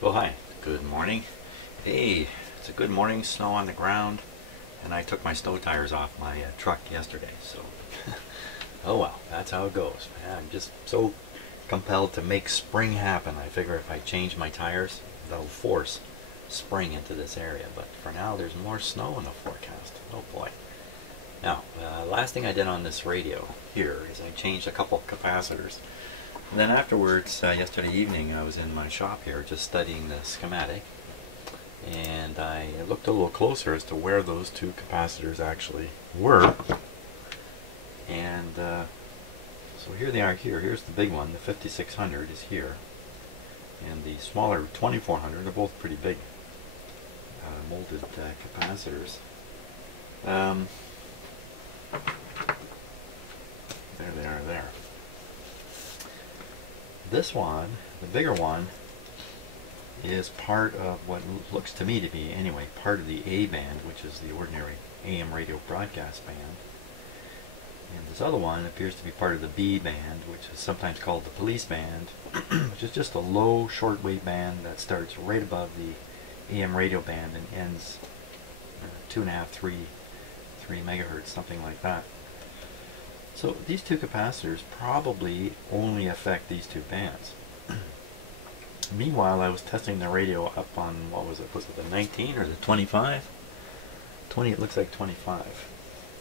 Well, hi. Good morning. Hey, it's a good morning. Snow on the ground, and I took my snow tires off my truck yesterday. So, oh well, that's how it goes. I'm just so compelled to make spring happen. I figure if I change my tires, that'll force spring into this area. But for now, there's more snow in the forecast. Oh boy. Now, last thing I did on this radio here is I changed a couple capacitors. And then afterwards, yesterday evening, I was in my shop here just studying the schematic, and I looked a little closer as to where those two capacitors actually were. And so here they are here. Here's the big one, the 5600 is here, and the smaller 2400 are both pretty big molded capacitors. There they are there. This one, the bigger one, is part of what looks to me to be, anyway, part of the A band, which is the ordinary AM radio broadcast band. And this other one appears to be part of the B band, which is sometimes called the police band, which is just a low shortwave band that starts right above the AM radio band and ends 2.5, 3 megahertz, something like that. So these two capacitors probably only affect these two bands. Meanwhile, I was testing the radio up on, what was it the 19 or the 25? 20, it looks like 25.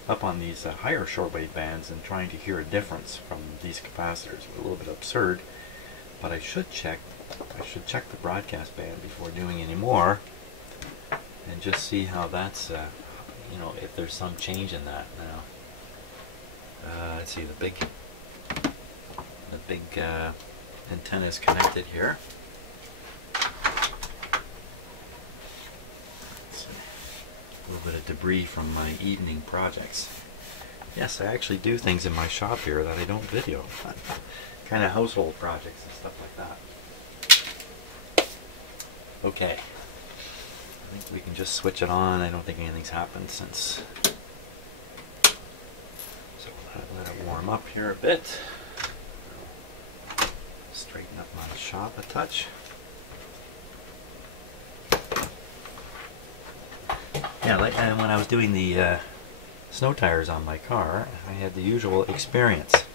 Up on these higher shortwave bands and trying to hear a difference from these capacitors. A little bit absurd, but I should check the broadcast band before doing any more and just see how that's, you know, if there's some change in that now. Let's see, the big antenna is connected here. A little bit of debris from my evening projects. Yes, I actually do things in my shop here that I don't video. Kind of household projects and stuff like that. Okay. I think we can just switch it on. I don't think anything's happened since. Let it warm up here a bit. Straighten up my shop a touch. Yeah, and when I was doing the snow tires on my car, I had the usual experience.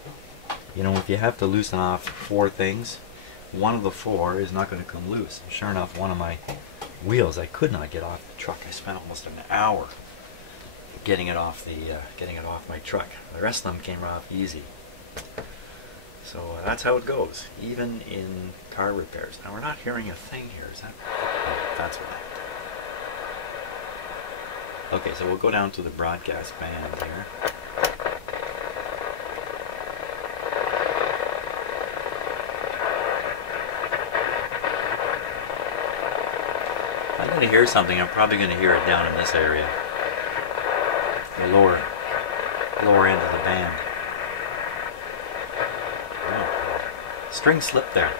You know, if you have to loosen off 4 things, one of the 4 is not going to come loose. Sure enough, one of my wheels I could not get off the truck. I spent almost an hour getting it off my truck. The rest of them came off easy. So that's how it goes, even in car repairs. Now we're not hearing a thing here, is that? Oh, that's what I. Okay, so we'll go down to the broadcast band here. I'm going to hear something. I'm probably going to hear it down in this area. The lower end of the band. Oh, string slipped there.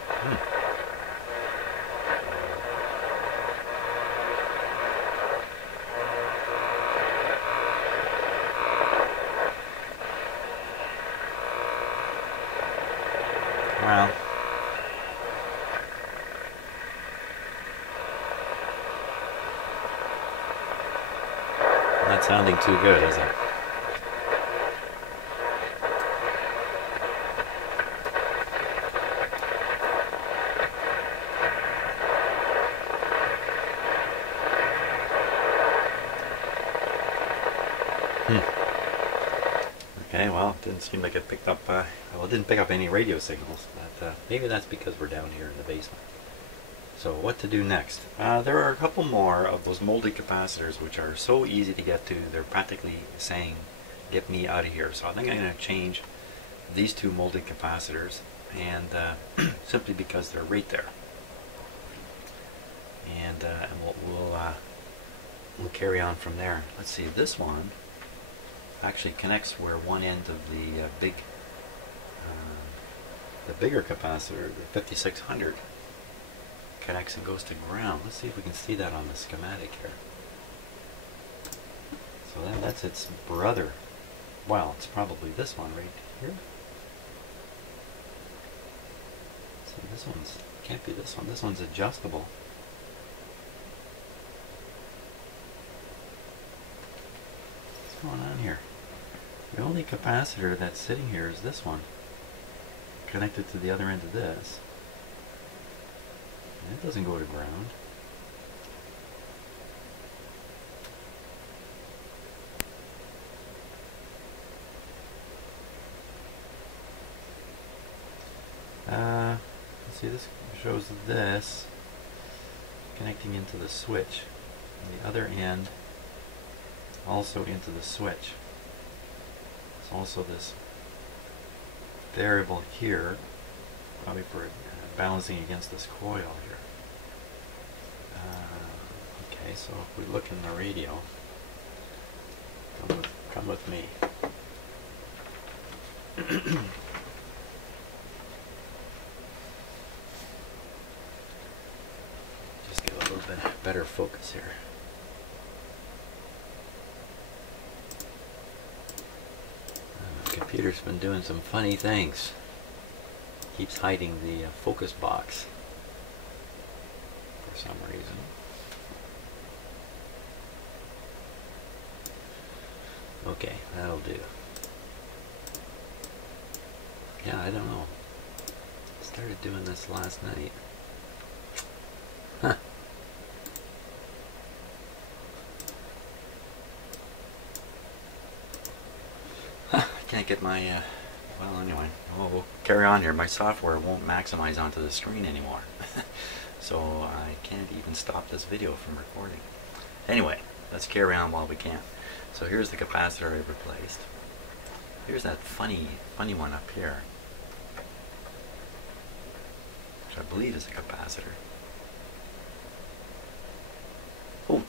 Well, not sounding too good, is it? Okay, well, it didn't seem like it picked up, well, it didn't pick up any radio signals, but maybe that's because we're down here in the basement. So what to do next? There are a couple more of those molded capacitors which are so easy to get to, they're practically saying, get me out of here. So I think I'm going to change these 2 molded capacitors, and simply because they're right there. And we'll carry on from there. Let's see, this one actually connects where one end of the bigger capacitor, the 5600, connects and goes to ground. Let's see if we can see that on the schematic here. So then that's its brother. Well, it's probably this one right here. So this one's, can't be this one. This one's adjustable. going on here? The only capacitor that's sitting here is this one, connected to the other end of this. And it doesn't go to ground. Let's see, this shows this connecting into the switch, and the other end also into the switch. There's also this variable here, probably for balancing against this coil here. Okay, so if we look in the radio, come with me. Just get a little bit better focus here. The computer's been doing some funny things. Keeps hiding the focus box for some reason. Okay, that'll do. Yeah, I don't know. Started doing this last night. Huh. I can't get my, well anyway, we'll carry on here. My software won't maximize onto the screen anymore. So I can't even stop this video from recording. Anyway, let's carry on while we can. So here's the capacitor I replaced. Here's that funny one up here, which I believe is a capacitor. Oh,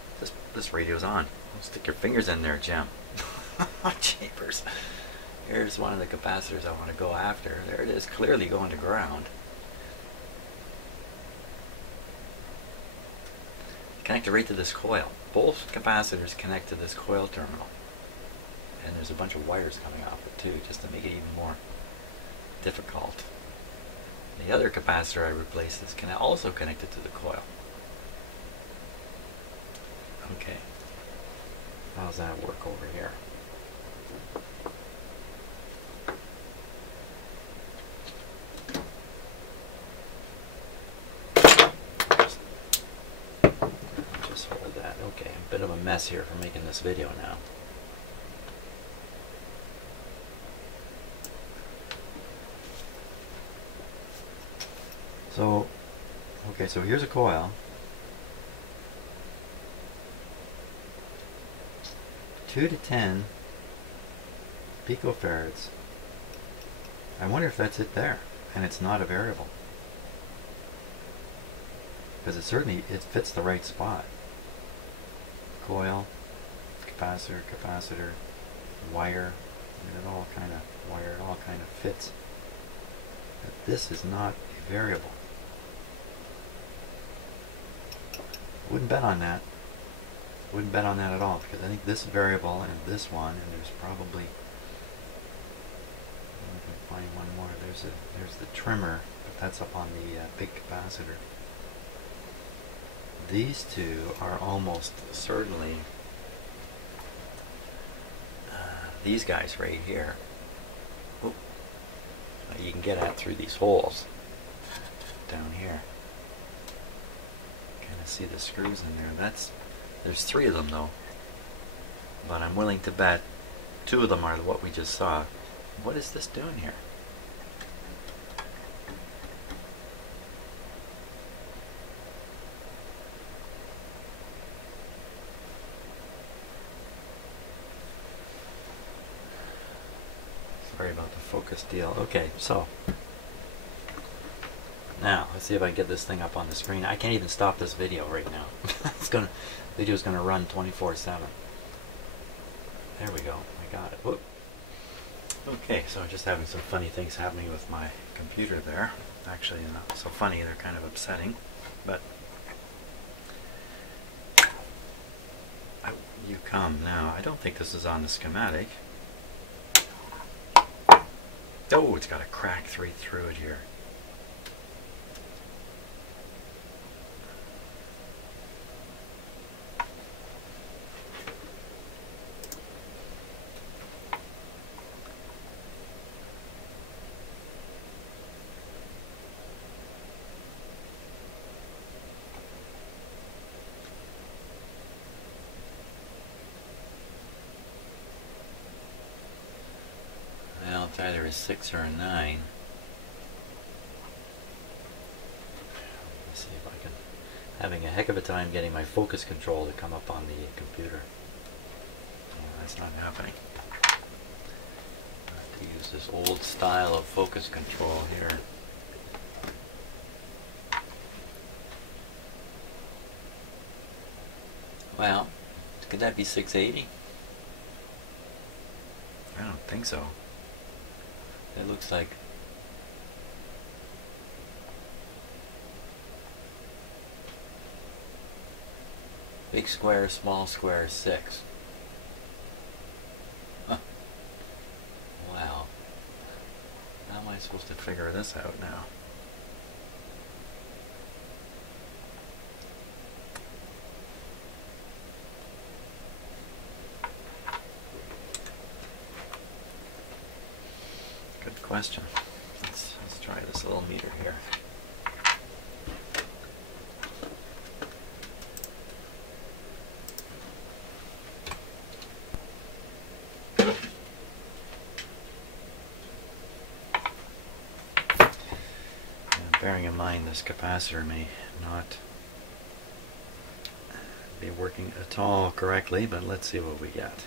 this radio's on. Stick your fingers in there, Jim. Chambers. Here's one of the capacitors I want to go after. There it is, clearly going to ground. Connect it right to this coil. Both capacitors connect to this coil terminal. And there's a bunch of wires coming off it too, just to make it even more difficult. The other capacitor I replaced is also connected to the coil. Okay. How does that work over here? Just hold that. Okay, a bit of a mess here for making this video now. So, okay, so here's a coil. 2 to 10 picofarads. I wonder if that's it there, and it's not a variable. Because it fits the right spot. Coil, capacitor, wire, and it all kind of fits. But this is not a variable. Wouldn't bet on that. Wouldn't bet on that at all, because I think this variable and this one, and there's probably, I can find one more. There's the trimmer, but that's up on the big capacitor. These two are almost certainly these guys right here. Oop. You can get at through these holes down here. Kind of see the screws in there. There's 3 of them though, but I'm willing to bet 2 of them are what we just saw. What is this doing here? Sorry about the focus deal. Okay, so now let's see if I can get this thing up on the screen. I can't even stop this video right now. Video's gonna run 24/7. There we go. I got it. Whoop. Okay, so I'm just having some funny things happening with my computer there. Actually, not so funny. They're kind of upsetting, but you come now. I don't think this is on the schematic. Oh, it's got a crack right through it here. 6 or a 9. Let's see if I can. Having a heck of a time getting my focus control to come up on the computer. Oh, that's not happening. I have to use this old style of focus control here. Well, could that be 680? I don't think so. It looks like big square, small square, 6. Huh. Wow. How am I supposed to figure this out now? Good question. Let's try this little meter here. Bearing in mind this capacitor may not be working at all correctly, but let's see what we get.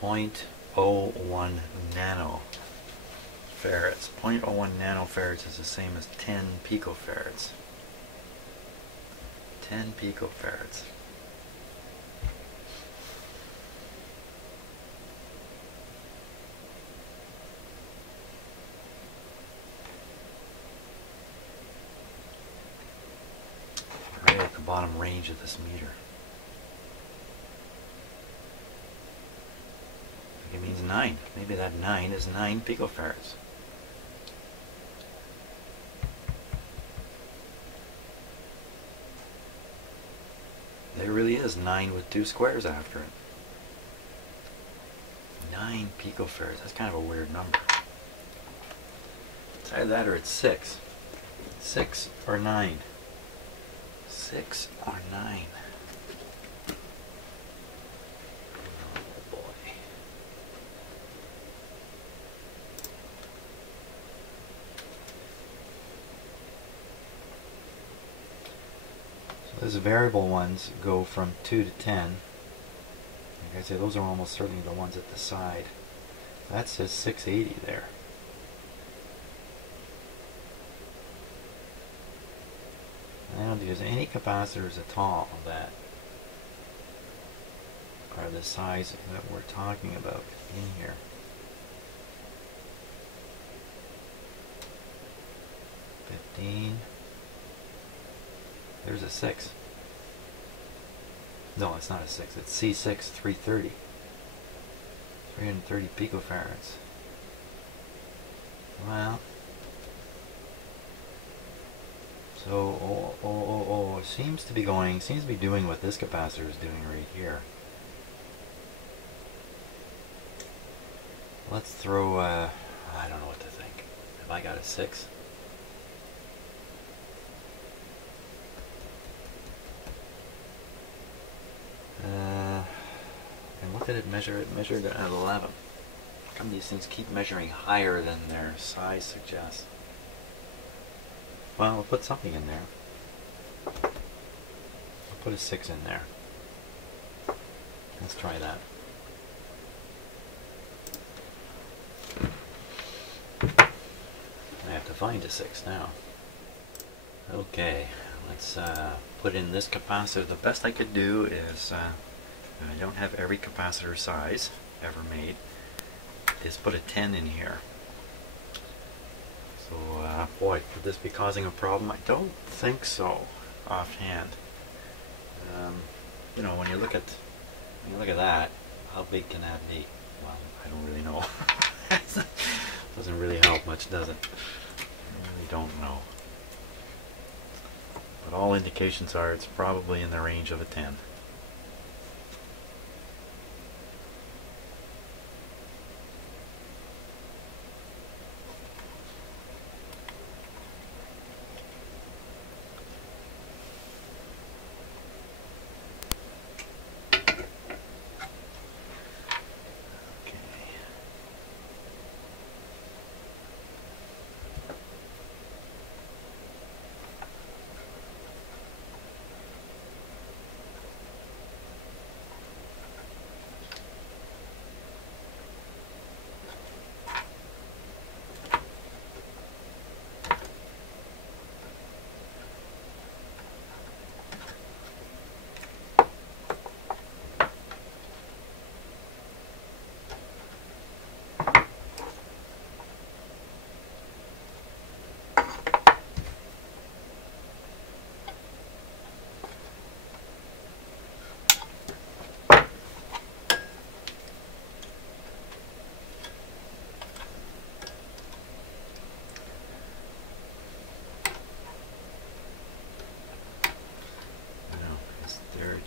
.01 nano farads. 0.01 nanofarads is the same as 10 picofarads. 10 picofarads. Right at the bottom range of this meter. It means 9. Maybe that 9 is 9 picofarads. There really is 9 with 2 squares after it. 9 picofarads. That's kind of a weird number. It's either that or it's 6. 6 or 9. 6 or 9. Those variable ones go from 2 to 10. Like I say, those are almost certainly the ones at the side. That says 680 there. I don't think there's any capacitors at all that are the size that we're talking about in here. There's a 6. No, it's not a 6. It's C6 330. 330 picofarads. Well, so it seems to be doing what this capacitor is doing right here. Let's throw, I don't know what to think. Have I got a 6? And what did it measure? It measured at 11. How come these things keep measuring higher than their size suggests? Well, we'll put something in there. I'll put a 6 in there. Let's try that. I have to find a 6 now. Okay, let's put in this capacitor. The best I could do is, I don't have every capacitor size ever made, is put a 10 in here. So, boy, could this be causing a problem? I don't think so, offhand. You know, when you look at that, how big can that be? Well, I don't really know. Doesn't really help much, does it? I really don't know. But all indications are it's probably in the range of a 10.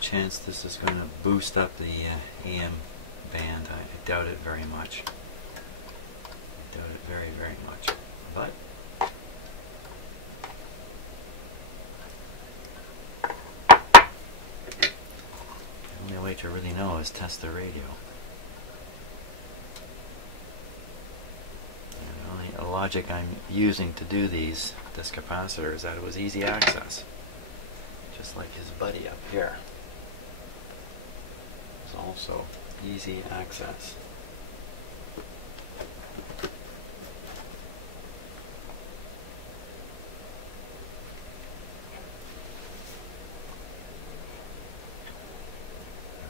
chance this is going to boost up the AM band. I doubt it very much. I doubt it very, very much. But the only way to really know is test the radio. And the only logic I'm using to do this capacitor is that it was easy access. Just like his buddy up here. It's also easy access.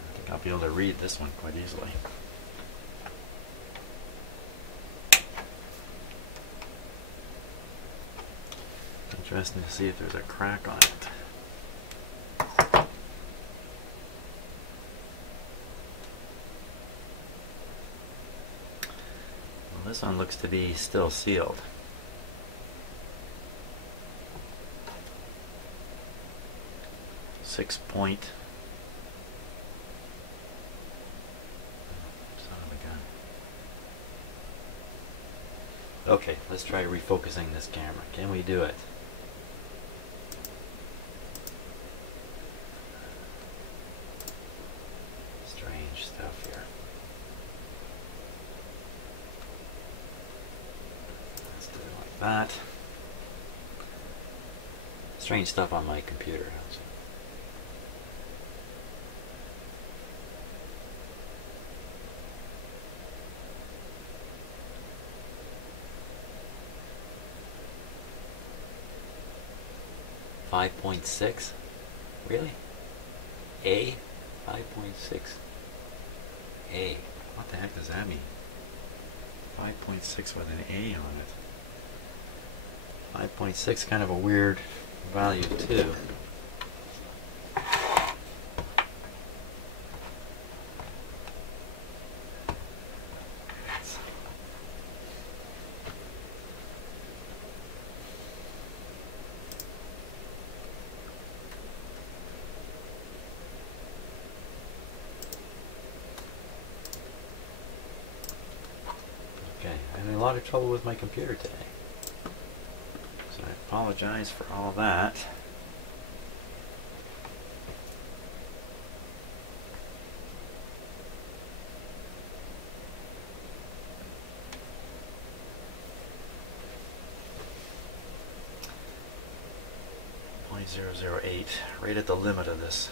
I think I'll be able to read this one quite easily. Interesting to see if there's a crack on it. This one looks to be still sealed. Son of a gun. Okay, let's try refocusing this camera. Can we do it? Strange stuff here. That. Strange stuff on my computer. .6? Really? A? 5.6? A. What the heck does that mean? 5.6 with an A on it. 5.6, kind of a weird value too. Okay, I'm having a lot of trouble with my computer today. So I apologize for all that. .008, right at the limit of this.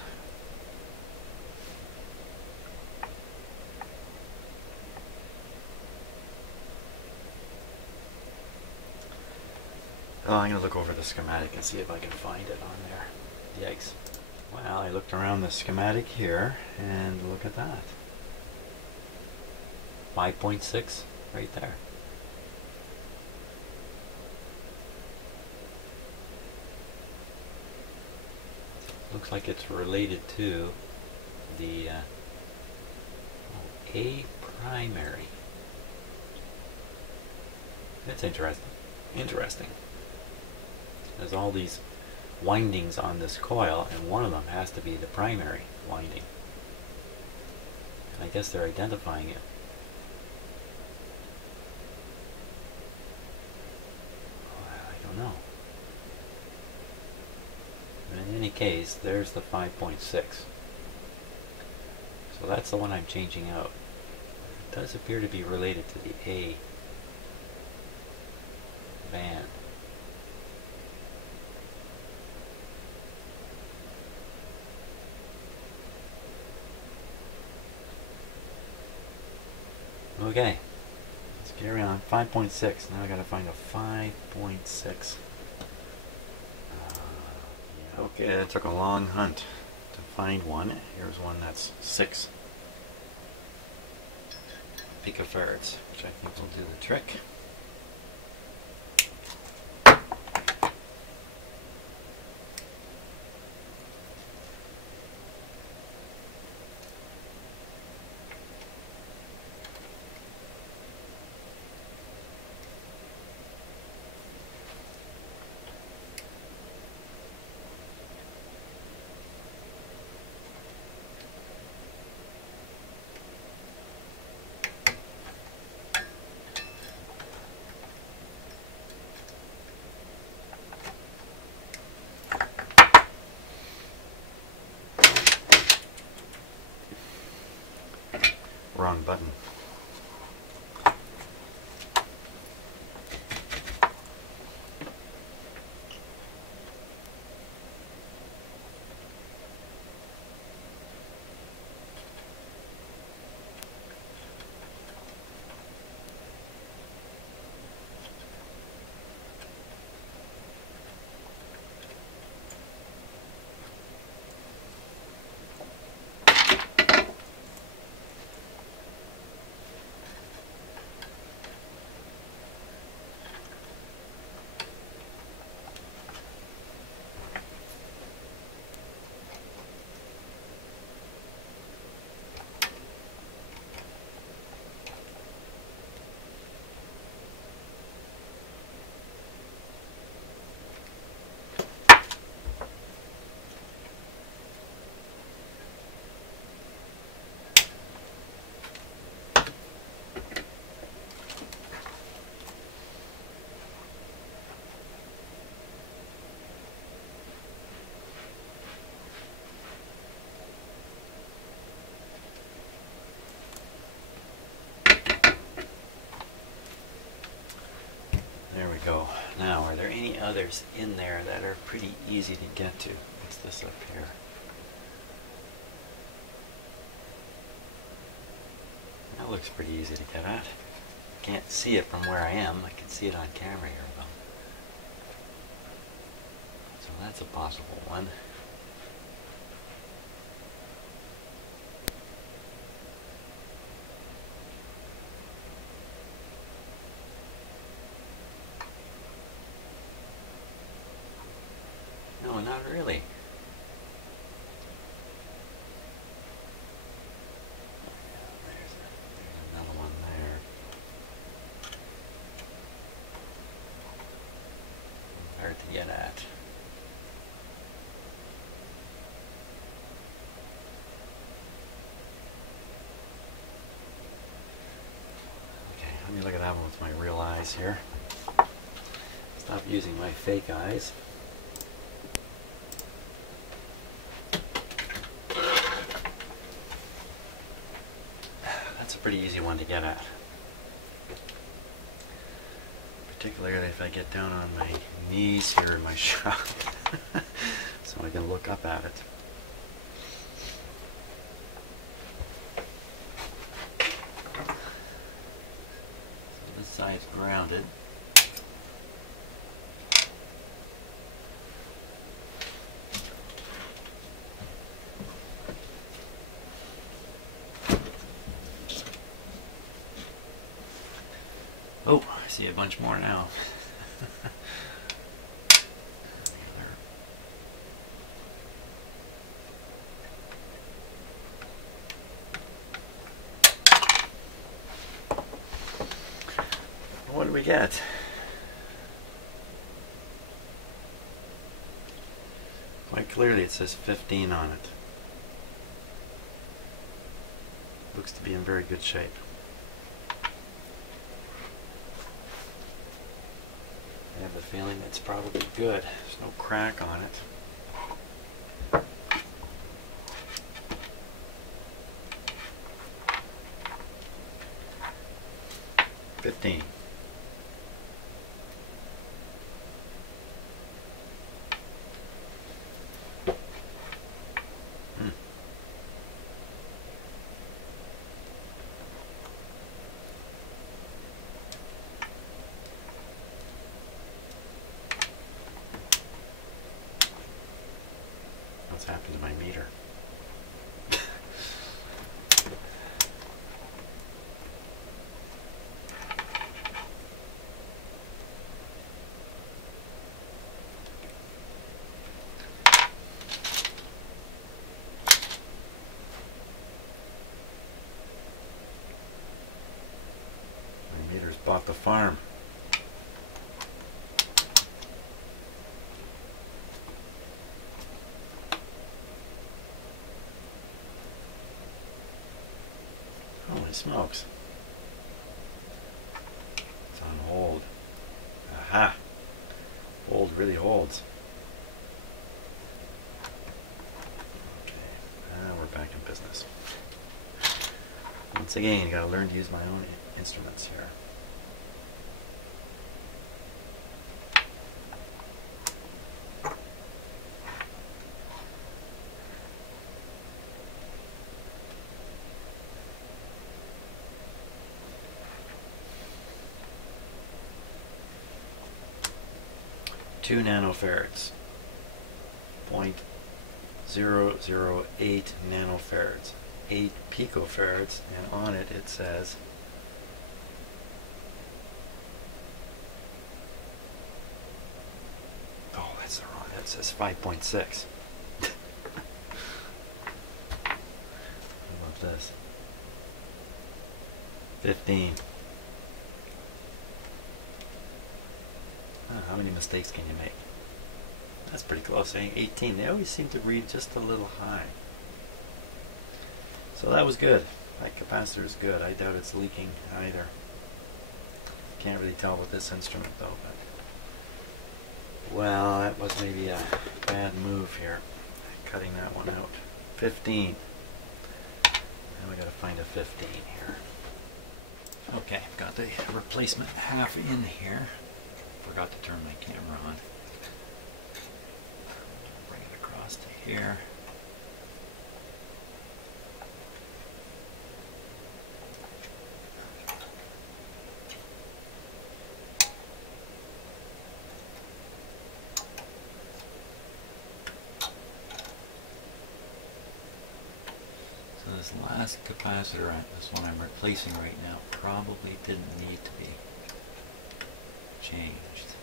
Oh, I'm going to look over the schematic and see if I can find it on there. Yikes. Well, I looked around the schematic here, and look at that. 5.6 right there. Looks like it's related to the A primary. That's interesting. Interesting. There's all these windings on this coil, and one of them has to be the primary winding. And I guess they're identifying it. I don't know. In any case, there's the 5.6. So that's the one I'm changing out. It does appear to be related to the A band. Okay, let's carry on. 5.6. Now I gotta find a 5.6. Okay, it took a long hunt to find one. Here's one that's 6 picofarads, which I think will do the trick. wrong button. There we go. Now, are there any others in there that are pretty easy to get to? What's this up here? That looks pretty easy to get at. Can't see it from where I am. I can see it on camera here though. So that's a possible one. No, not really. There's another one there. Hard to get at. Okay, let me look at that one with my real eyes here. Stop using my fake eyes. That's a pretty easy one to get at. Particularly if I get down on my knees here in my shop so I can look up at it. So this side's grounded. Oh, I see a bunch more now. What do we get? Quite clearly it says 15 on it. Looks to be in very good shape. I have the feeling it's probably good. There's no crack on it. $15. What's happened to my meter? My meter's bought the farm. Holy smokes. It's on hold. Aha! Hold really holds. Okay, we're back in business. Once again, you gotta learn to use my own instruments here. Two nanofarads, 0.008 nanofarads, 8 picofarads, and on it it says that's the wrong, that says 5.6. I love this. 15. How many mistakes can you make? That's pretty close, eh? 18. They always seem to read just a little high. So that was good. That capacitor is good. I doubt it's leaking either. Can't really tell with this instrument though. But well, that was maybe a bad move here. Cutting that one out. 15. Now we gotta find a 15 here. Okay, got the replacement half in here. Forgot to turn my camera on. Bring it across to here. So this last capacitor, this one I'm replacing right now, probably didn't need to be changed.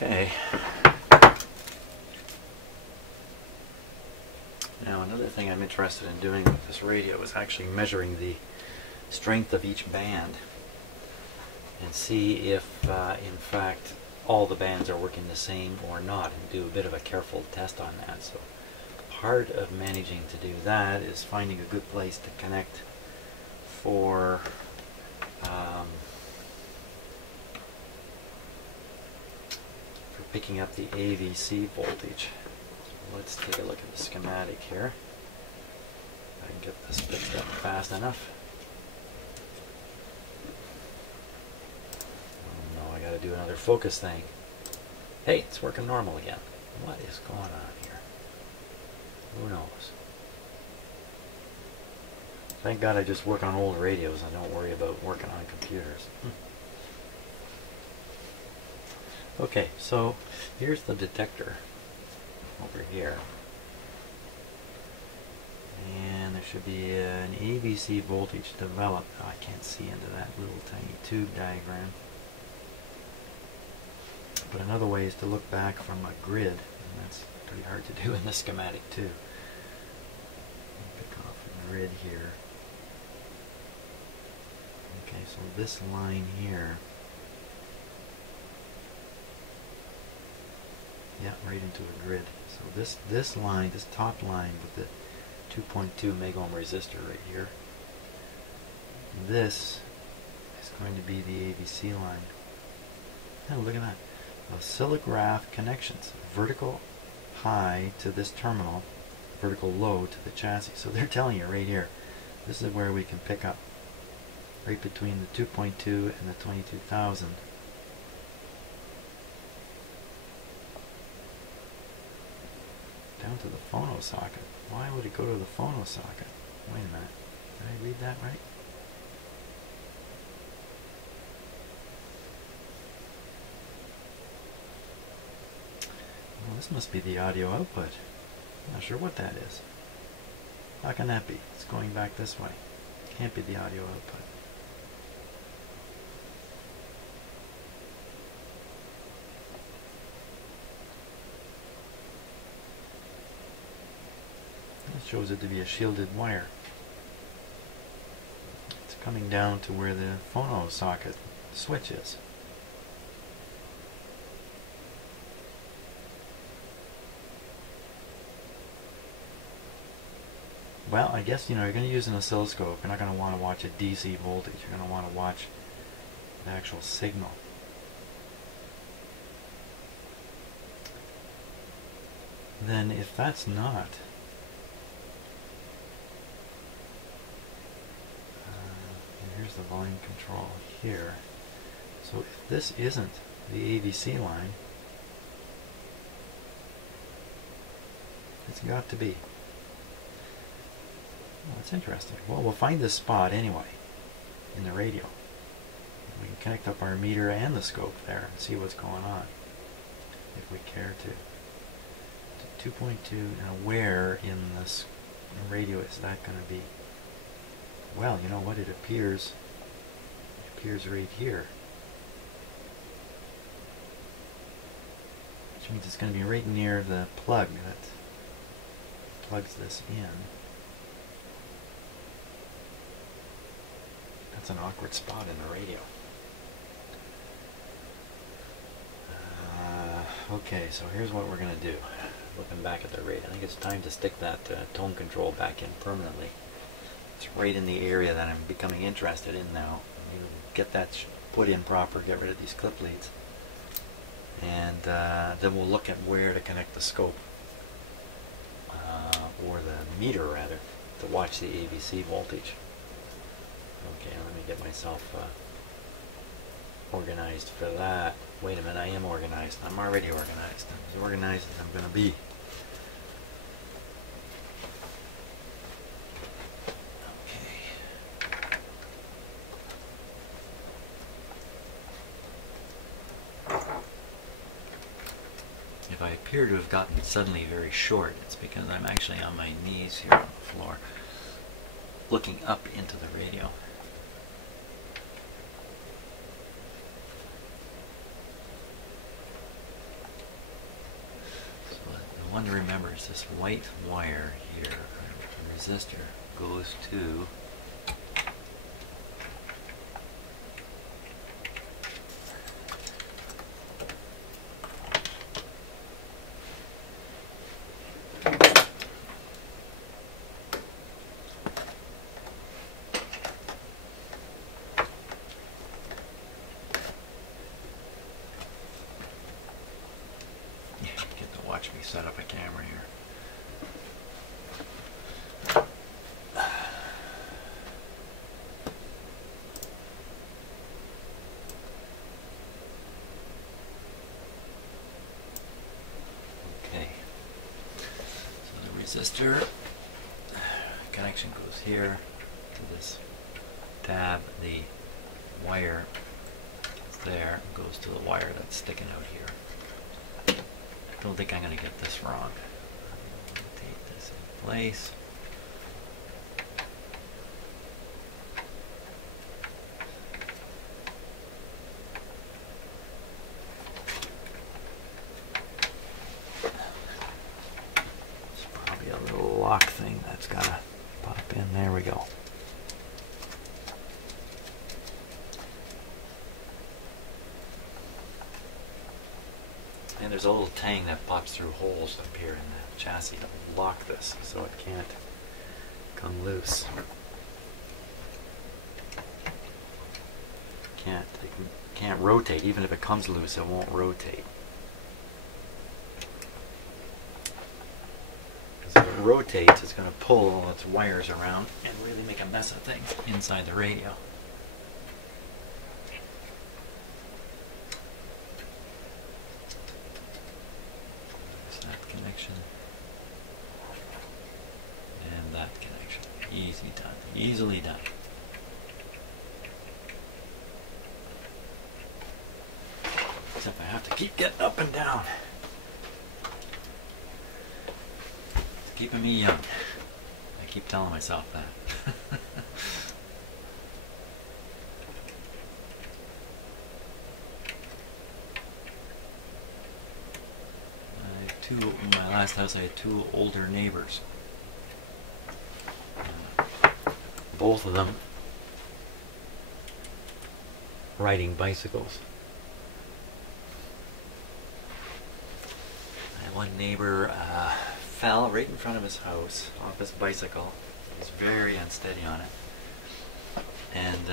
Okay. Now another thing I'm interested in doing with this radio is actually measuring the strength of each band and see if in fact all the bands are working the same or not, and do a bit of a careful test on that. So part of managing to do that is finding a good place to connect for picking up the AVC voltage. So let's take a look at the schematic here. I can get this picked up fast enough. Oh no, I gotta do another focus thing. Hey, it's working normal again. What is going on here? Who knows? Thank God I just work on old radios. I don't worry about working on computers. Okay, so here's the detector over here. And there should be an AVC voltage developed. Oh, I can't see into that little tiny tube diagram. But another way is to look back from a grid, and that's pretty hard to do in the schematic too. Pick off a grid here. Okay, so this line here, yeah, right into a grid. So this line, this top line with the 2.2 megohm resistor right here, this is going to be the AVC line. Oh, look at that. Oscillograph connections, vertical high to this terminal, vertical low to the chassis. So they're telling you right here, this is where we can pick up, right between the 2.2 and the 22,000. Down to the phono socket. Why would it go to the phono socket? Wait a minute. Did I read that right? Well, this must be the audio output. I'm not sure what that is. How can that be? It's going back this way. Can't be the audio output. It shows it to be a shielded wire. It's coming down to where the phono socket switch is. Well, I guess, you're going to use an oscilloscope. You're not going to want to watch a DC voltage. You're going to want to watch the actual signal. Then if that's not, here's the volume control here. So if this isn't the AVC line, it's got to be. Oh, that's interesting. Well, we'll find this spot anyway in the radio. We can connect up our meter and the scope there and see what's going on if we care to. 2.2. Now where in this radio is that going to be? Well, you know what? It appears right here. Which means it's going to be right near the plug that plugs this in. That's an awkward spot in the radio. Okay, so here's what we're going to do. Looking back at the radio, I think it's time to stick that tone control back in permanently. It's right in the area that I'm becoming interested in now. Get that put in proper, get rid of these clip leads. And then we'll look at where to connect the scope, or the meter rather, to watch the AVC voltage. Okay, let me get myself organized for that. Wait a minute, I am organized. I'm already organized. I'm as organized as I'm going to be. If I appear to have gotten suddenly very short, it's because I'm actually on my knees here on the floor, looking up into the radio. So the one to remember is this white wire here. The resistor goes to watch me set up a camera here. Okay, so the resistor connection goes here to this tab. The wire is there, goes to the wire that's sticking out here. I don't think I'm going to get this wrong. Rotate this in place. There's probably a little lock thing that's got to pop in. There we go. And there's a little tang that pops through holes up here in the chassis to lock this so it can't come loose. It can't rotate. Even if it comes loose, it won't rotate. Because if it rotates, it's going to pull all its wires around and really make a mess of things inside the radio. Connection. Easy done. Easily done. Except I have to keep getting up and down. It's keeping me young. I keep telling myself that. In my last house I had two older neighbors. Both of them riding bicycles. I had one neighbor fell right in front of his house off his bicycle. He was very unsteady on it and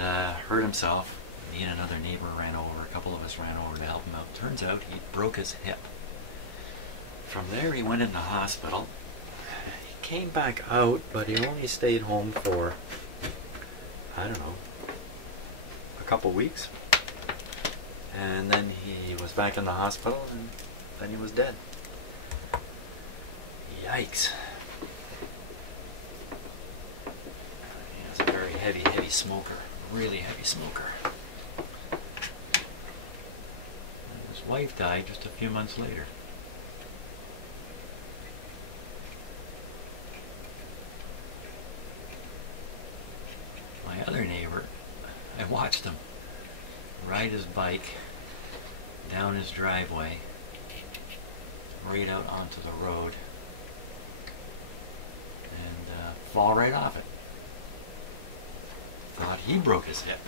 hurt himself. Me and another neighbor ran over, a couple of us ran over to help him out. Turns out he broke his hip. From there he went into hospital. He came back out, but he only stayed home for, I don't know, a couple weeks. And then he was back in the hospital, and then he was dead. Yikes. He was a very heavy smoker. Really heavy smoker. And his wife died just a few months later. My other neighbor, I watched him ride his bike down his driveway, right out onto the road, and fall right off it. Thought he broke his hip.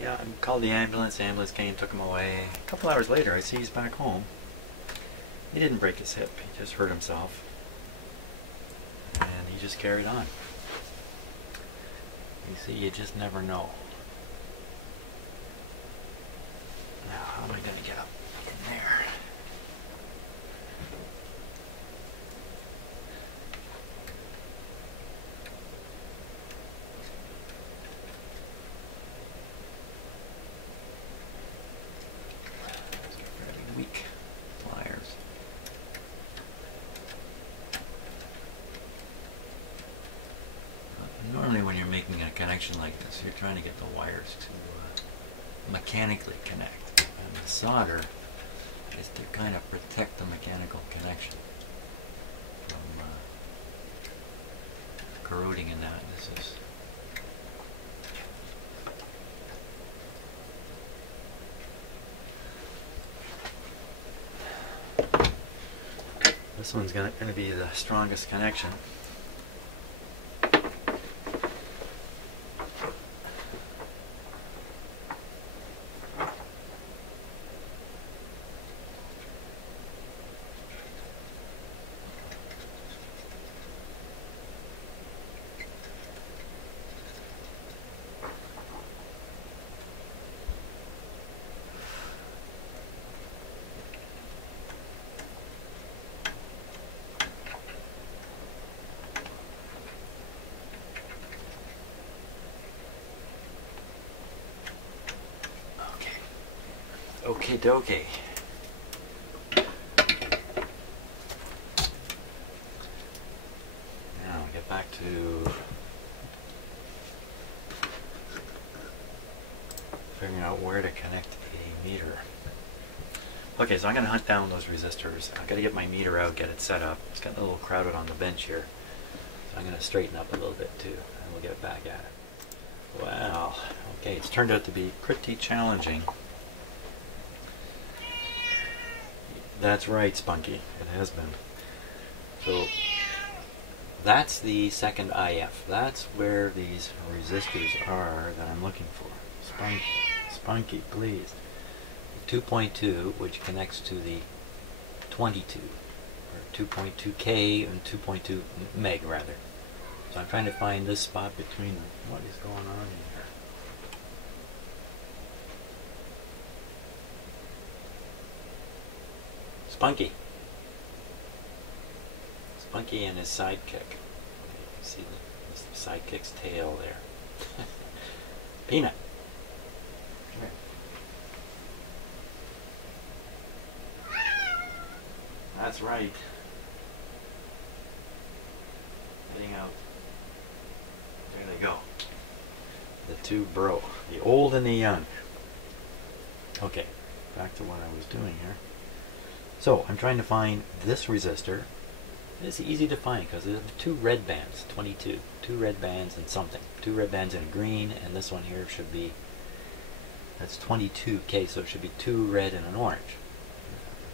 Yeah, I called the ambulance. The ambulance came, took him away. A couple hours later, I see he's back home. He didn't break his hip. He just hurt himself. And he just carried on. You see, you just never know. Now, how am I going to get up in there? Those are fairly weak pliers. Normally when you're making a connection like this, you're trying to get the wires to mechanically connect. And the solder is to kind of protect the mechanical connection from corroding in that. This one's going to be the strongest connection. Okie dokie. Now get back to figuring out where to connect a meter. Okay, so I'm going to hunt down those resistors. I've got to get my meter out, get it set up. It's getting a little crowded on the bench here. So I'm going to straighten up a little bit too, and we'll get back at it. Wow. Okay, it's turned out to be pretty challenging. That's right, Spunky. It has been. So that's the second IF. That's where these resistors are that I'm looking for. Spunky, please. 2.2, which connects to the 22, or 2.2K and 2.2 meg rather. So I'm trying to find this spot between them. What is going on here? Spunky. Spunky and his sidekick. Okay, you can see the sidekick's tail there. Peanut. Come here. That's right. to bro. The old and the young. Okay, back to what I was doing here. So I'm trying to find this resistor. It's easy to find because there's two red bands, 22. Two red bands and something. Two red bands and a green, and this one here should be, that's 22K, so it should be two red and an orange.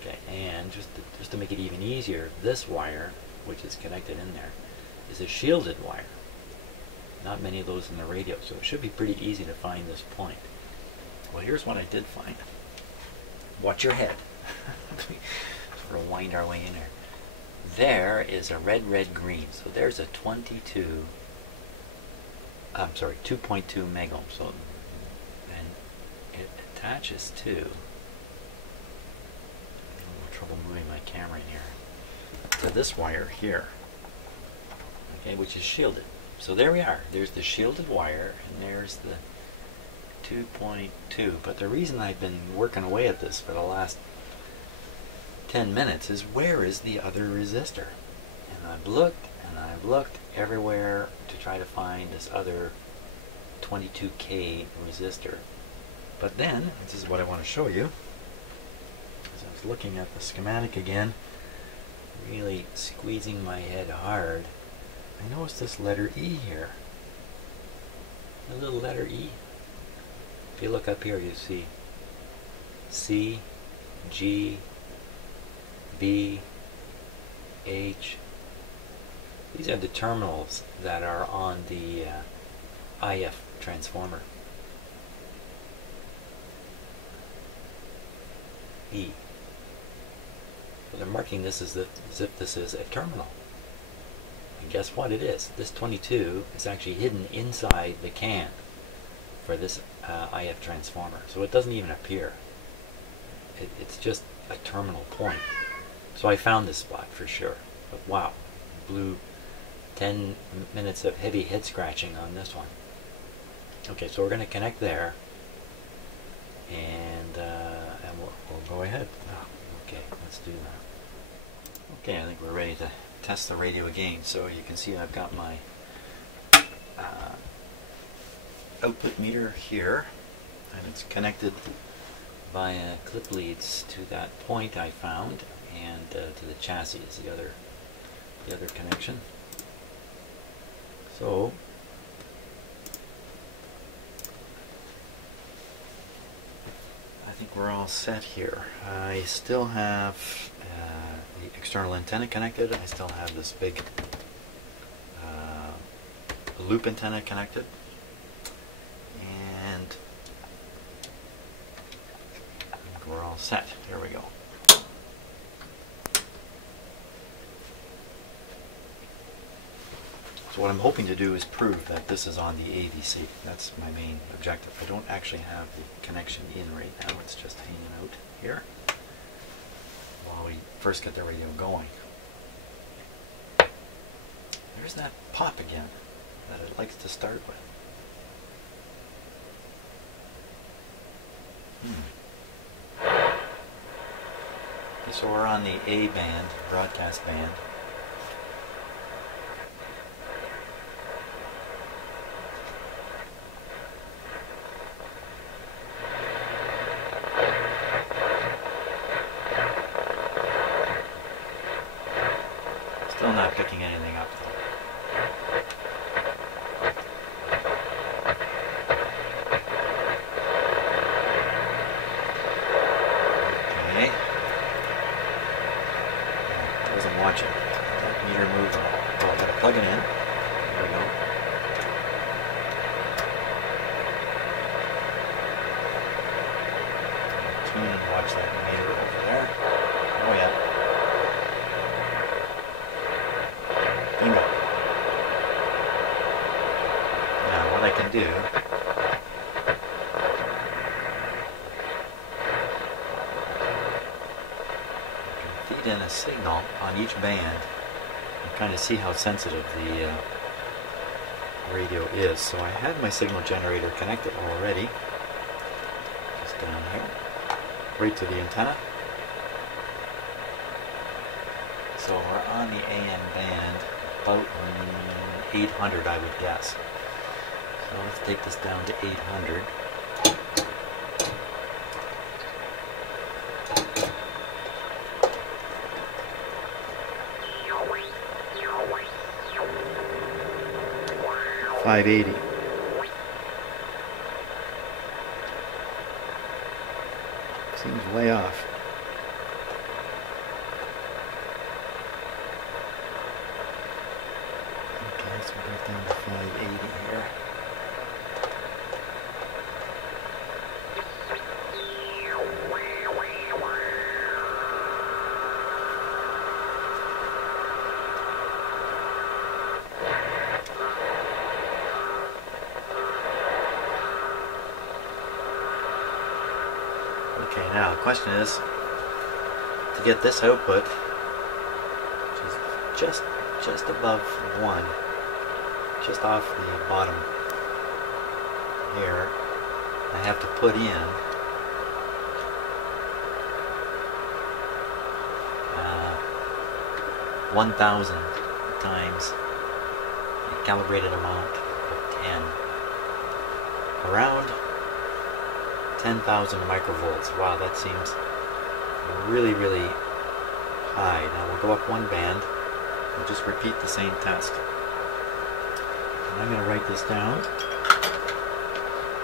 Okay, and just to make it even easier, this wire, which is connected in there, is a shielded wire. Not many of those in the radio, so it should be pretty easy to find this point. Well, here's what I did find. Watch your head. Sort of wind our way in there. There is a red, red, green. So there's a 2.2 megohm. So, and it attaches to, I'm having a little trouble moving my camera in here, to this wire here, okay, which is shielded. So there we are. There's the shielded wire, and there's the 2.2. But the reason I've been working away at this for the last 10 minutes is, where is the other resistor? And I've looked everywhere to try to find this other 22K resistor. But then, this is what I want to show you. As I was looking at the schematic again, really squeezing my head hard, I noticed this letter E here. A little letter E. If you look up here, you see C, G, B, H. These are the terminals that are on the IF transformer. E. So they're marking this as if this is a terminal. And guess what it is? This 22 is actually hidden inside the can for this IF transformer. So it doesn't even appear. It's just a terminal point. So I found this spot for sure. But wow, blew 10 minutes of heavy head scratching on this one. Okay, so we're going to connect there, and we'll go ahead. Oh, okay, let's do that. Okay, I think we're ready to test the radio again. So you can see I've got my output meter here, and it's connected via clip leads to that point I found, and to the chassis is the other connection. So I think we're all set here. I still have the external antenna connected. I still have this big loop antenna connected, and I think we're all set. Here we go. So what I'm hoping to do is prove that this is on the AVC. That's my main objective. I don't actually have the connection in right now. It's just hanging out here while we first get the radio going. There's that pop again that it likes to start with. Okay, so we're on the A band, broadcast band. Still not picking anything up though. Okay. I wasn't watching. That meter moved. Oh, I gotta plug it in. There we go. Tune and watch that meter over there. Oh yeah. Bingo. Now what I can do, I can feed in a signal on each band and kind of see how sensitive the radio is. So I had my signal generator connected already, just down here, right to the antenna. So we're on the AM band, about 800 I would guess. So let's take this down to 800. $580. Seems way off. Okay, so we're back down to 580 here. Okay, now the question is, to get this output, which is just above 1, just off the bottom here, I have to put in 1,000 times the calibrated amount of 10. Around 10,000 microvolts. Wow, that seems really, really high. Now we'll go up one band and just repeat the same test. And I'm going to write this down.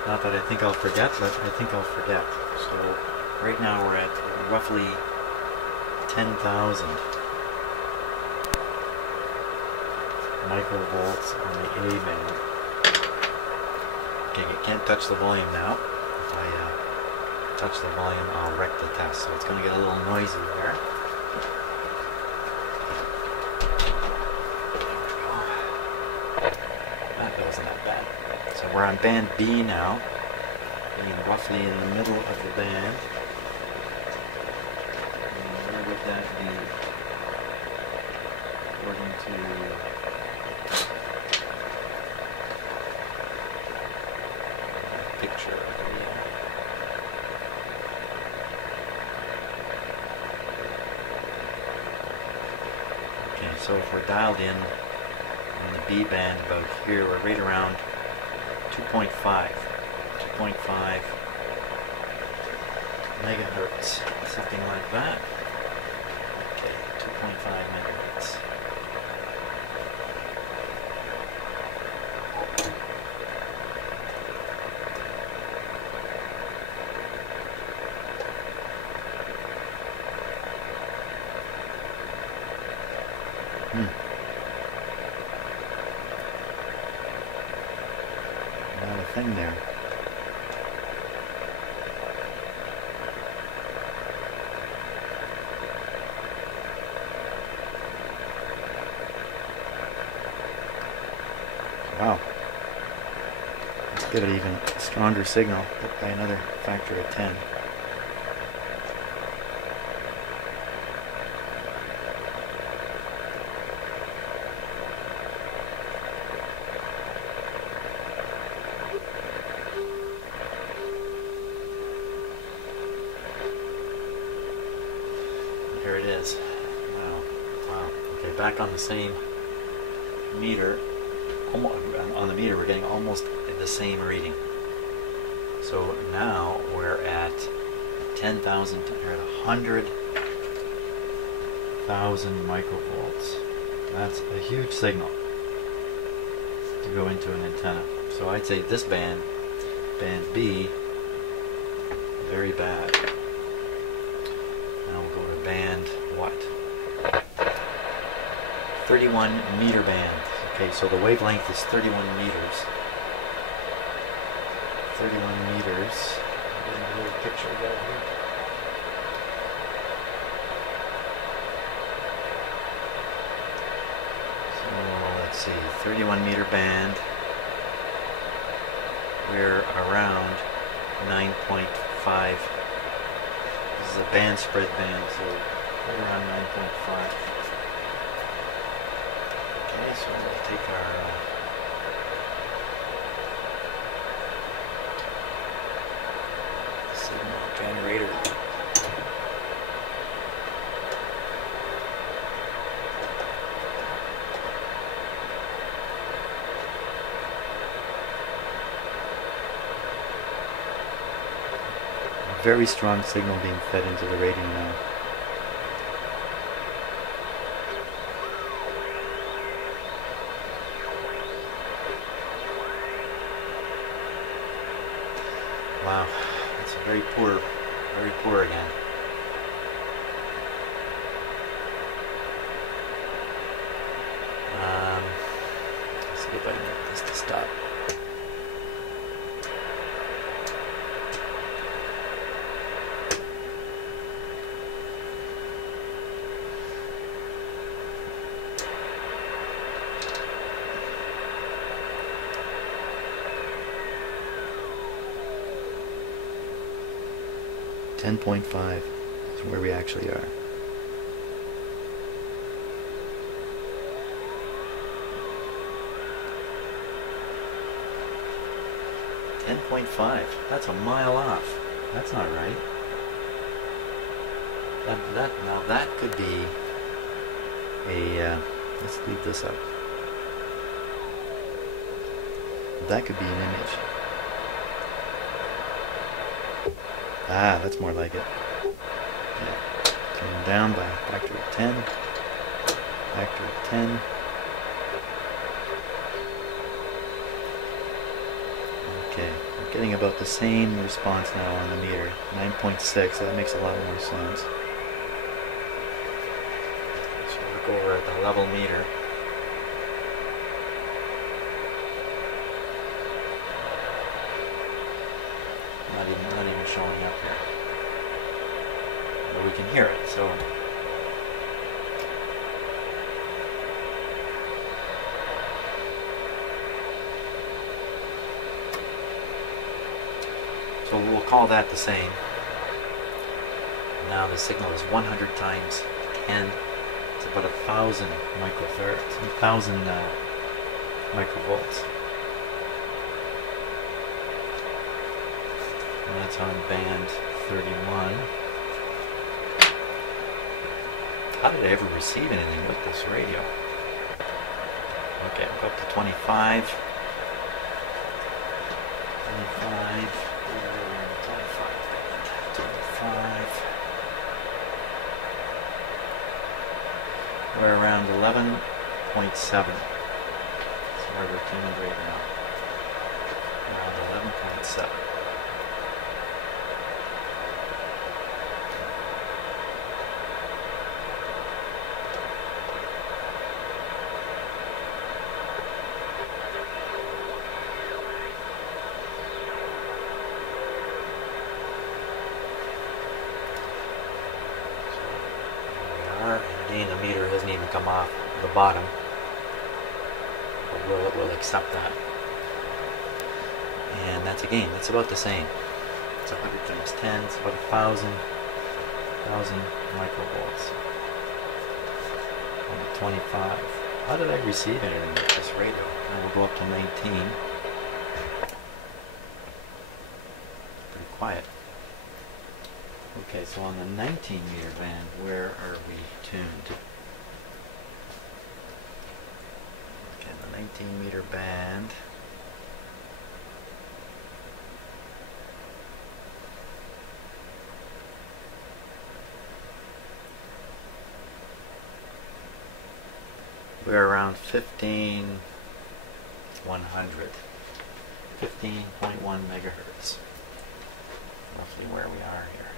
Not that I think I'll forget, but I think I'll forget. So right now we're at roughly 10,000 microvolts on the A band. Okay, I can't touch the volume now. If I touch the volume, I'll wreck the test. So it's going to get a little noisy there. That wasn't that bad. So we're on band B now, being roughly in the middle of the band. And where would that be? According to picture. Okay, so if we're dialed in on the B band about here, we're right around 2.5 megahertz, something like that. Okay, 2.5 megahertz. Not a thing there. Wow. Let's give it even a stronger signal, but by another factor of 10. Here it is. Wow. Wow. Okay, back on the same meter. On the meter, we're getting almost the same reading. So now we're at 10,000, we're at 100,000 microvolts. That's a huge signal to go into an antenna. So I'd say this band, band B, very bad. Now we'll go to band what? 31 meter band. Okay, so the wavelength is 31 meters. 31 meters. Getting a little picture right here. So let's see, 31 meter band. We're around 9.5. This is a band spread band, so we're around 9.5. Okay, so we'll take our signal generator. very strong signal being fed into the radio now. Wow, it's very poor again. Let's see if I can get this to stop. .5 is where we actually are. .5. That's a mile off. That's not right. Now that could be a. Let's leave this up. That could be an image. Ah, that's more like it. Yeah. Coming down by a factor of 10. Factor of 10. Okay, I'm getting about the same response now on the meter. 9.6, that makes a lot more sense. So we'll look over at the level meter. Not even showing up here. But we can hear it, so we'll call that the same. Now the signal is 100 times 10. It's about 1,000 microfarads, 1,000 microvolts. And that's on band 31. How did I ever receive anything with this radio? Okay, I'll go up to 25. 25. 25. We're around 11.7. That's where we're tuned right now. Around 11.7. The meter hasn't even come off the bottom, but we'll accept that. And that's that's about the same. It's 100 times 10. It's about 1,000 microvolts. On the 25. How did I receive anything with this radio? Now we'll go up to 19. Pretty quiet. Okay, so on the 19 meter band, where are we tuned? Okay, the 19 meter band. We're around 15,100. 15.1 megahertz. Roughly where we are here.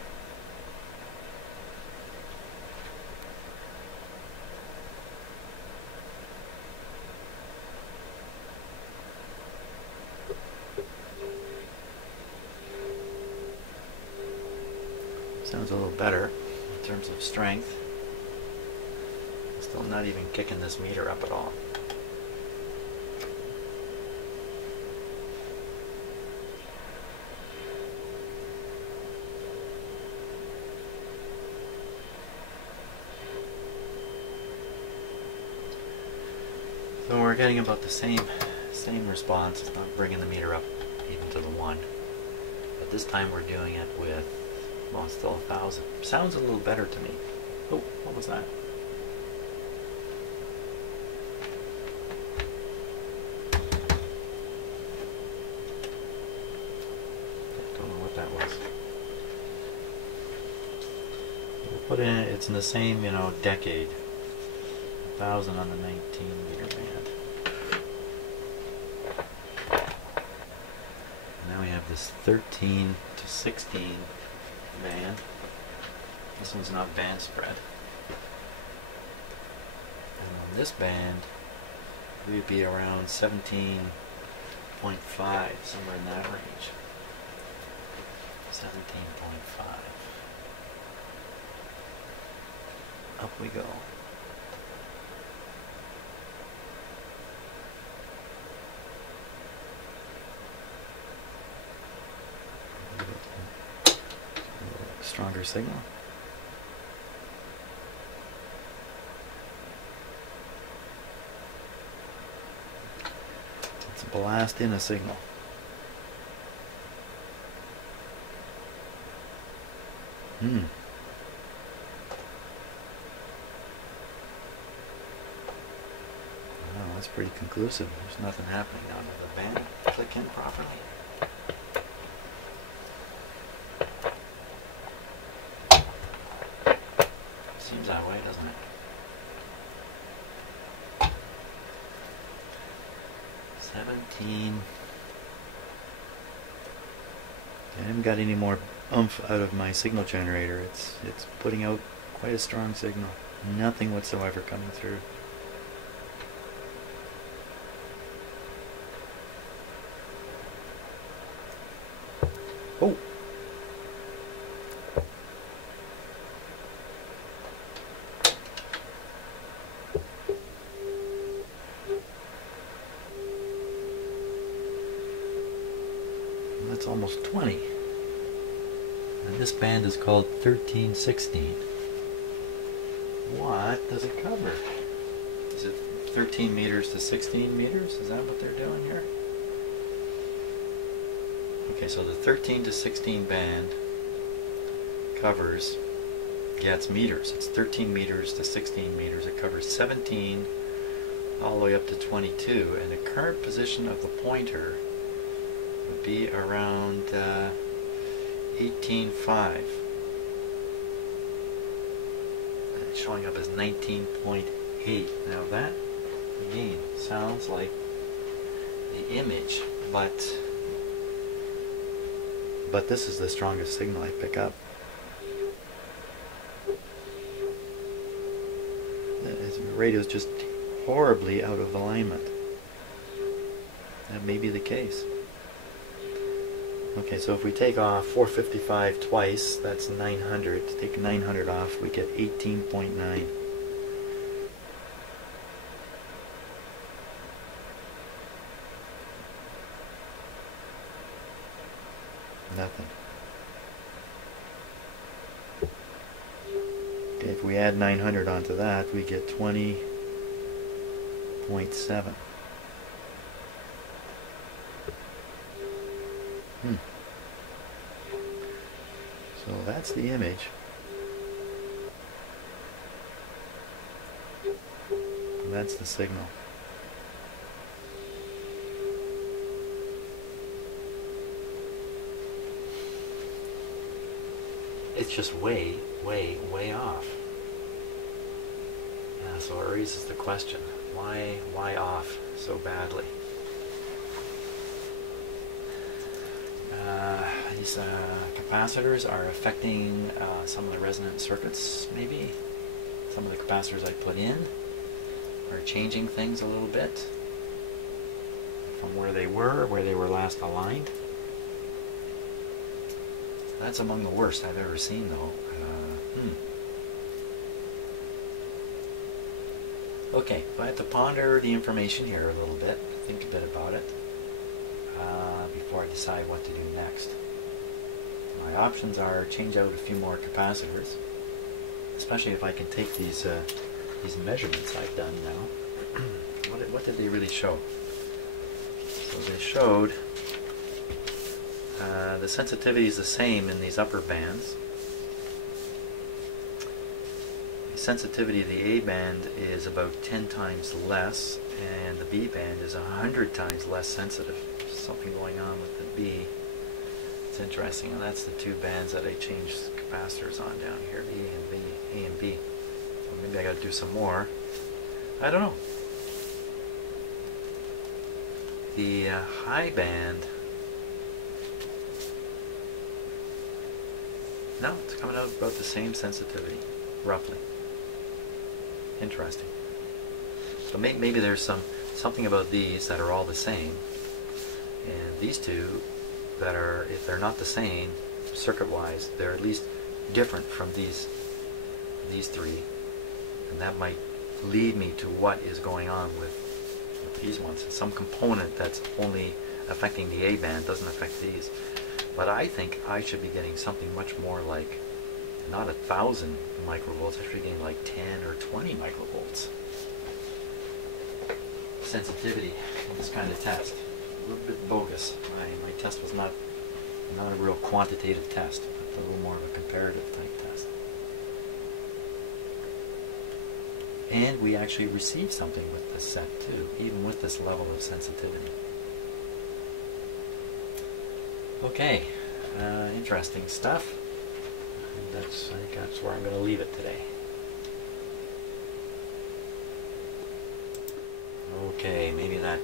Sounds a little better in terms of strength. Still not even kicking this meter up at all. So we're getting about the same response. It's not bringing the meter up even to the 1. But this time we're doing it with, well, it's still 1,000. Sounds a little better to me. Oh, what was that? Don't know what that was. put in, it's in the same, decade. 1,000 on the 19 meter band. And now we have this 13 to 16 band. This one's not band spread. And on this band, we'd be around 17.5, somewhere in that range. 17.5. Up we go. A stronger signal. Let's blast in a signal. Wow, that's pretty conclusive. There's nothing happening now. Did the band click in properly? Seems that way, doesn't it? 17. I haven't got any more oomph out of my signal generator. It's putting out quite a strong signal. Nothing whatsoever coming through. Oh! That's almost 20. And this band is called 1316. What does it cover? Is it 13 meters to 16 meters? Is that what they're doing here? Okay, so the 13 to 16 band covers, yeah, it's meters. It's 13 meters to 16 meters. It covers 17 all the way up to 22. And the current position of the pointer would be around 18.5. It's showing up as 19.8. Now that, again, sounds like the image, but this is the strongest signal I pick up. The radio's just horribly out of alignment. That may be the case. Okay, so if we take off 455 twice, that's 900. Take 900 off, we get 18.9. Nothing. Okay, if we add 900 onto that, we get 20.7. So that's the image. And that's the signal. It's just way, way, way off. So it raises the question, why off so badly? These capacitors are affecting some of the resonant circuits, maybe. Some of the capacitors I put in are changing things a little bit from where they were last aligned. That's among the worst I've ever seen, though. Okay, so I have to ponder the information here a little bit, think a bit about it, before I decide what to do next. My options are change out a few more capacitors, especially if I can take these measurements I've done now. What did they really show? So they showed the sensitivity is the same in these upper bands. The sensitivity of the A band is about 10 times less, and the B band is 100 times less sensitive. There's something going on with the B. It's interesting, and that's the two bands that I changed capacitors on down here, the A and B. So maybe I got to do some more. I don't know. The high band, no, it's coming out about the same sensitivity, roughly. Interesting. But maybe there's something about these that are all the same, and these two that are, if they're not the same circuit-wise, they're at least different from these three, and that might lead me to what is going on with these ones. Some component that's only affecting the A band doesn't affect these. But I think I should be getting something much more like, not 1,000 microvolts, I should be getting like 10 or 20 microvolts sensitivity in this kind of test. A little bit bogus. My test was not a real quantitative test, but a little more of a comparative type test. And we actually received something with this set too, even with this level of sensitivity. Okay, interesting stuff. And I think that's where I'm going to leave it today. Okay, maybe that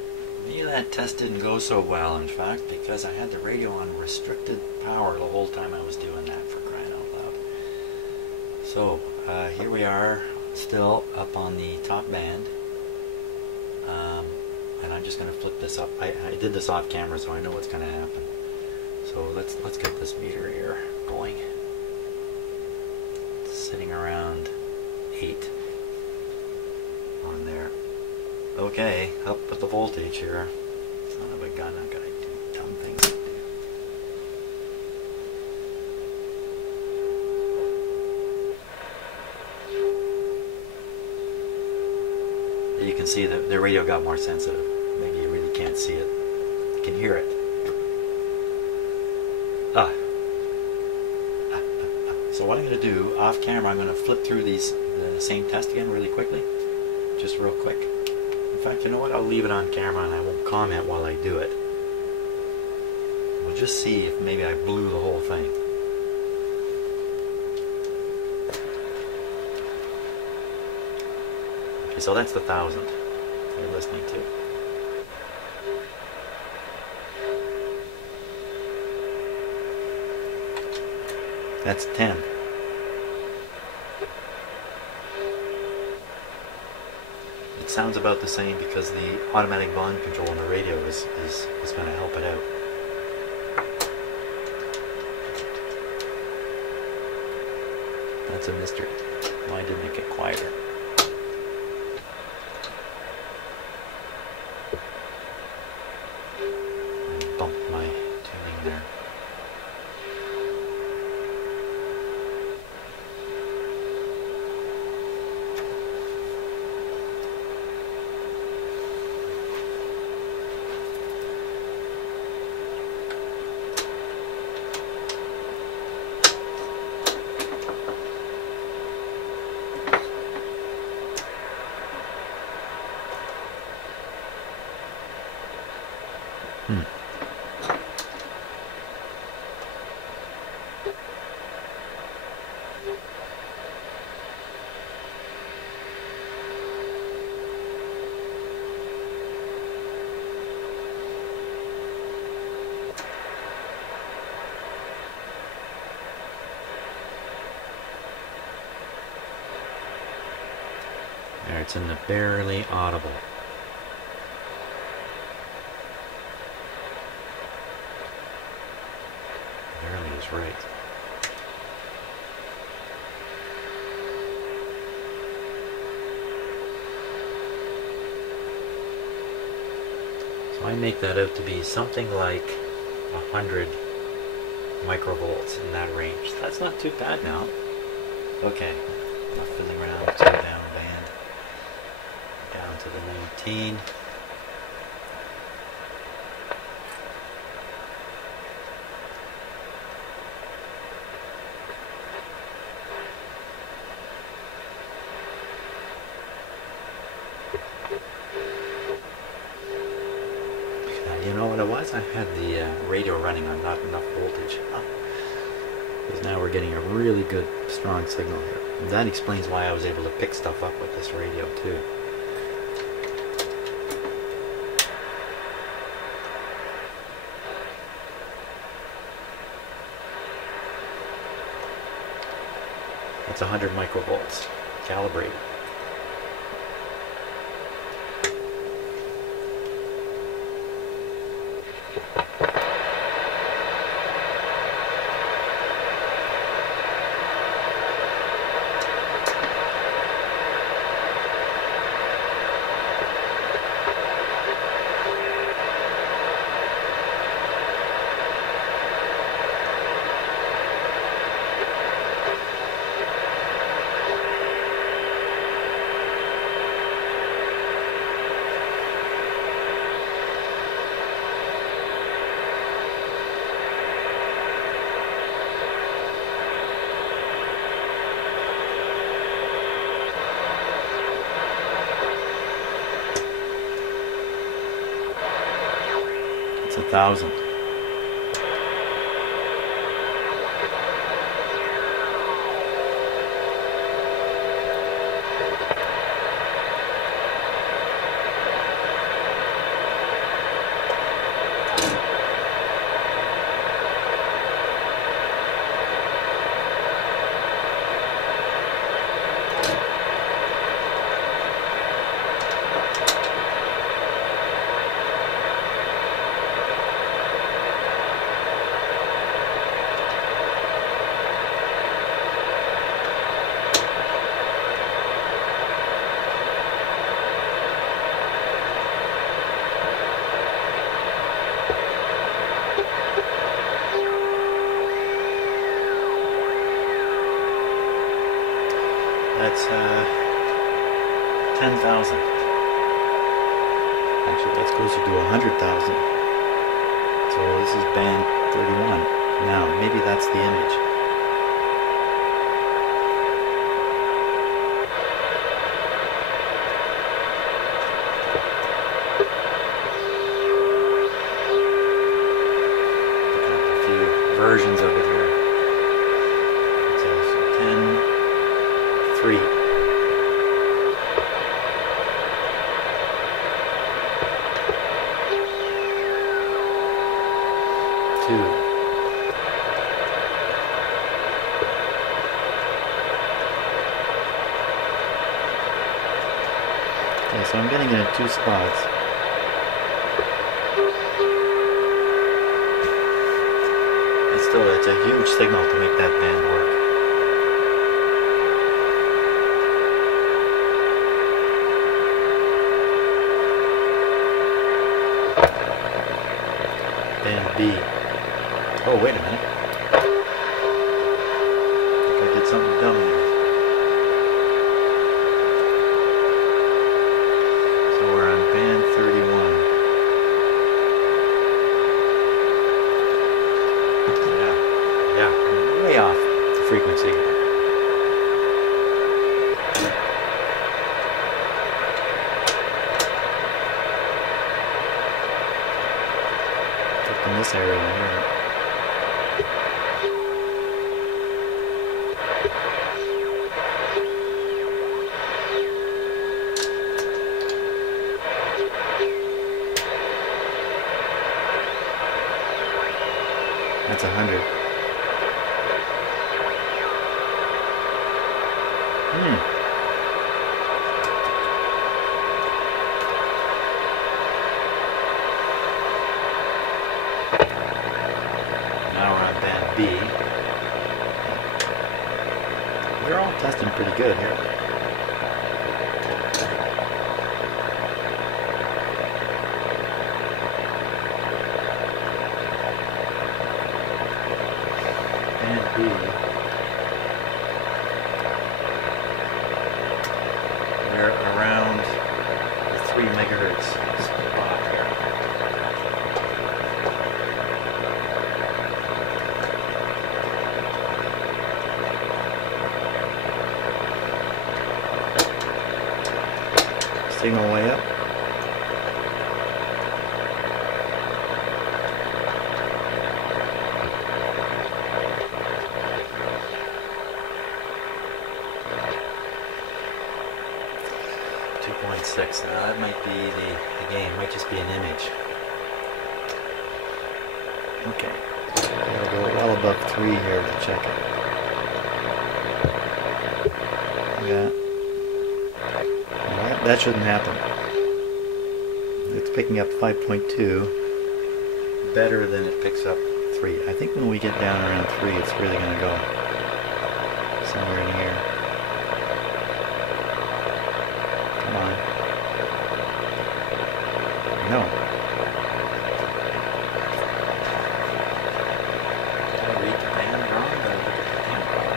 test didn't go so well, in fact, because I had the radio on restricted power the whole time I was doing that, for crying out loud. So, here we are, still up on the top band, and I'm just going to flip this up. I did this off camera, so I know what's going to happen. So let's get this meter here going. It's sitting around 8 on there. Okay, up with the voltage here. Son of a gun, I gotta do dumb things. You can see that the radio got more sensitive. Maybe you really can't see it. You can hear it. So what I'm going to do, off camera, I'm going to flip through the same test again really quickly. Just real quick. In fact, you know what? I'll leave it on camera and I won't comment while I do it. We'll just see if maybe I blew the whole thing. Okay, so that's the 1,000 you're listening to. That's 10. It sounds about the same because the automatic volume control on the radio is going to help it out. That's a mystery. Why didn't it get quieter? I bumped my tuning there. There, it's in the barely audible. Barely is right. So I make that out to be something like 100 microvolts in that range. That's not too bad now. Okay, not fiddling around with 2 down band. Down to the 19. You know what it was? I had the radio running on not enough voltage. Because now we're getting a really good, strong signal here. And that explains why I was able to pick stuff up with this radio too. That's 100 microvolts, calibrated. It's 1,000. That's 10,000. Actually, that's closer to 100,000. So this is band 31. Now, maybe that's the image. Looking up a few versions of it here. It says 10.3. 2. Okay, so I'm getting it in 2 spots. And still, it's a huge signal to make that band work. Band B. Oh, wait a minute. I think I did something dumb there. So we're on band 31. Yeah, way off the frequency. Just in this area here. That's 100. Now we're on band B. We're all testing pretty good here. Band B. We're around the 3 megahertz spot here. Signal way up. KL-96. Now that might be the game, might just be an image. Okay. Gotta go well above 3 here to check it. Yeah. Well, that shouldn't happen. It's picking up 5.2. Better than it picks up. 3. I think when we get down around 3, it's really going to go somewhere in here. Come on. No. Did I read the band wrong? Did I look at the band wrong?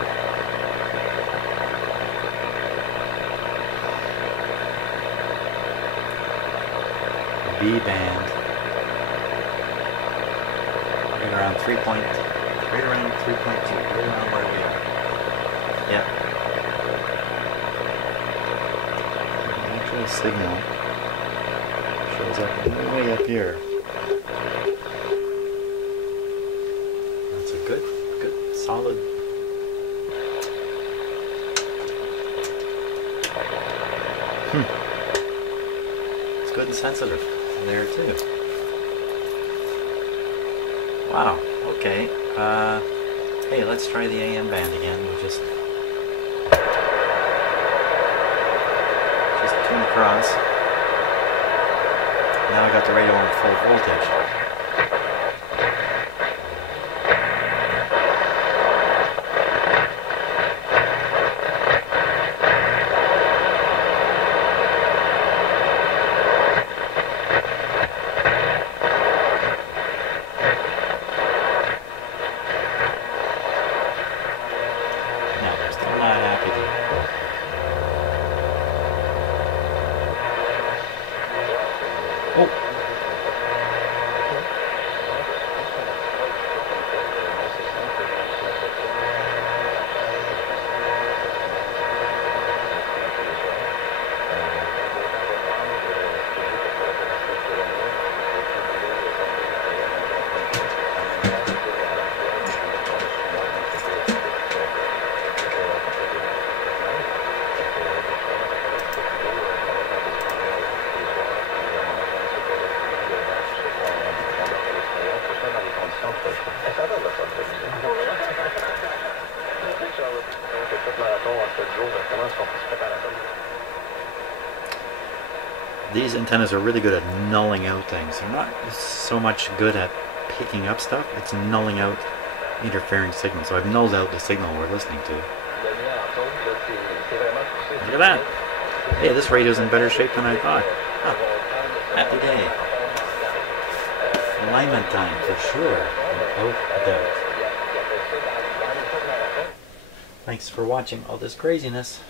B band. Right around 3 point, right around 3.2, right around where we are. Yep. The actual signal shows up way up here. That's a good, solid. It's good and sensitive there too. Wow, okay. Hey, let's try the AM band again. We'll just tune across. Now I got the radio on full voltage. These antennas are really good at nulling out things. They're not so much good at picking up stuff, it's nulling out interfering signals. So I've nulled out the signal we're listening to. Look at that! Hey, this radio's in better shape than I thought. Huh. Happy day. Alignment time for sure. Without a doubt. Thanks for watching all this craziness.